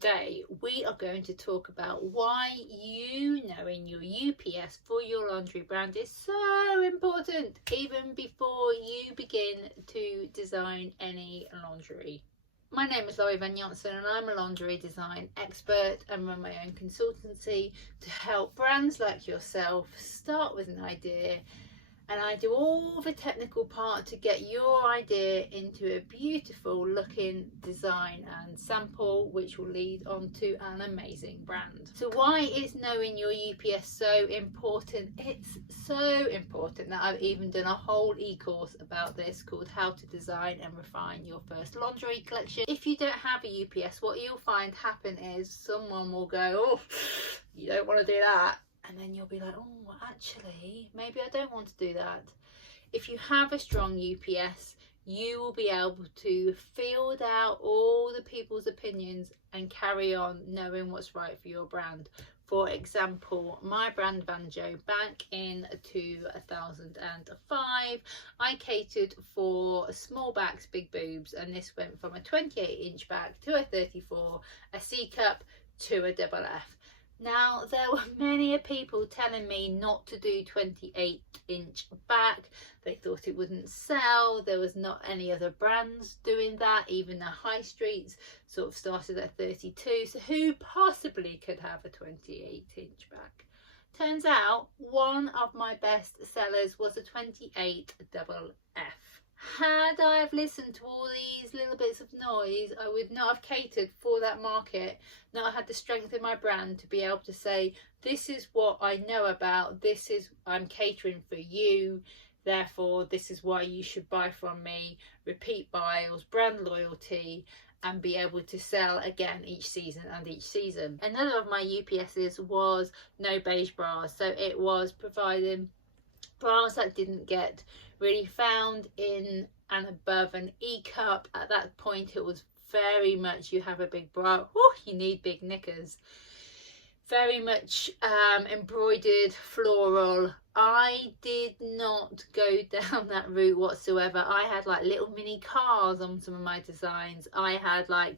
Today we are going to talk about why you knowing your UPS for your laundry brand is so important even before you begin to design any lingerie. My name is Laurie Van Janssen and I'm a lingerie design expert and run my own consultancy to help brands like yourself start with an idea, and I do all the technical part to get your idea into a beautiful looking design and sample, which will lead on to an amazing brand. So why is knowing your UPS so important? It's so important that I've even done a whole e-course about this called How to Design and Refine Your First Lingerie Collection. If you don't have a UPS, what you'll find happen is someone will go, oh, you don't want to do that. And then you'll be like, oh, actually, maybe I don't want to do that. If you have a strong UPS, you will be able to field out all the people's opinions and carry on knowing what's right for your brand. For example, my brand Banjo, back in 2005, I catered for small backs, big boobs, and this went from a 28-inch back to a 34, a C cup to a double F. Now, there were many people telling me not to do 28-inch back. They thought it wouldn't sell. There was not any other brands doing that. Even the high streets sort of started at 32. So who possibly could have a 28-inch back? Turns out one of my best sellers was a 28 double F. Had I have listened to all these little bits of noise, I would not have catered for that market, not had the strength in my brand to be able to say, this is what I know about, this is, I'm catering for you, therefore this is why you should buy from me, repeat buys, brand loyalty, and be able to sell again each season and each season. Another of my UPSs was no beige bras, so it was providing bras that didn't get really found in and above an E cup. At that point it was very much, you have a big bra, you need big knickers. Very much embroidered, floral. I did not go down that route whatsoever. I had like little mini cars on some of my designs. I had like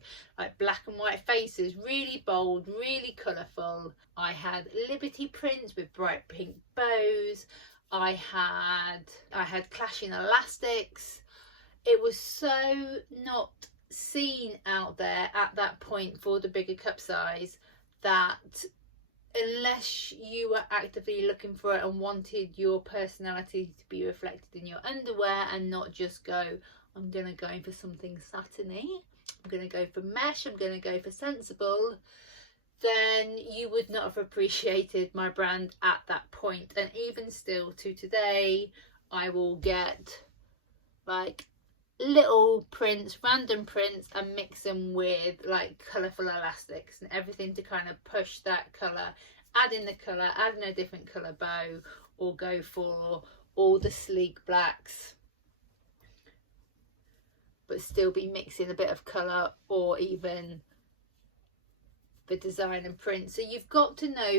black and white faces, really bold, really colourful. I had Liberty prints with bright pink bows. I had clashing elastics. It was so not seen out there at that point for the bigger cup size that unless you were actively looking for it and wanted your personality to be reflected in your underwear and not just go, I'm going to go for something satiny, I'm going to go for mesh, I'm going to go for sensible, then you would not have appreciated my brand at that point. And even still to today, I will get like little prints, random prints, and mix them with like colourful elastics and everything to kind of push that colour, add in the colour, add in a different colour bow, or go for all the sleek blacks but still be mixing a bit of colour or even the design and print. So you've got to know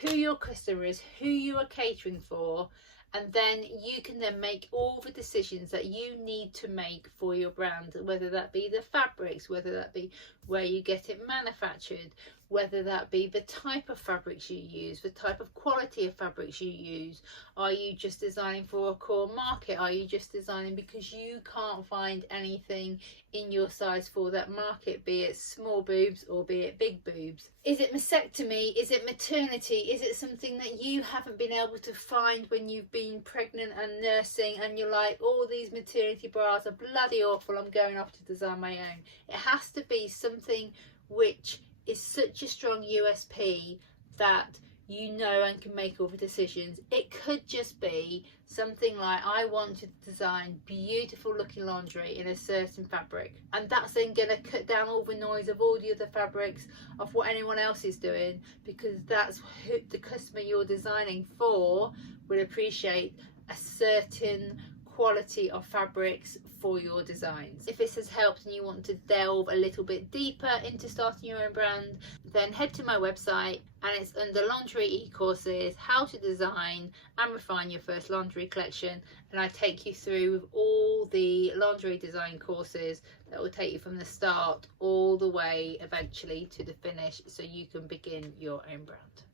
who your customer is, who you are catering for, and then you can then make all the decisions that you need to make for your brand, whether that be the fabrics, whether that be where you get it manufactured, whether that be the type of fabrics you use, the type of quality of fabrics you use. Are you just designing for a core market? Are you just designing because you can't find anything in your size for that market, be it small boobs or be it big boobs? Is it mastectomy? Is it maternity? Is it something that you haven't been able to find when you've been pregnant and nursing and you're like, all these maternity bras are bloody awful, I'm going off to design my own? It has to be something which is such a strong USP that you know and can make all the decisions. It could just be something like, I want to design beautiful looking lingerie in a certain fabric, and that's then going to cut down all the noise of all the other fabrics of what anyone else is doing, because that's who the customer you're designing for will appreciate a certain quality of fabrics for your designs. If this has helped and you want to delve a little bit deeper into starting your own brand, then head to my website, and it's under lingerie e-courses, how to design and refine your first lingerie collection, and I take you through with all the lingerie design courses that will take you from the start all the way eventually to the finish, so you can begin your own brand.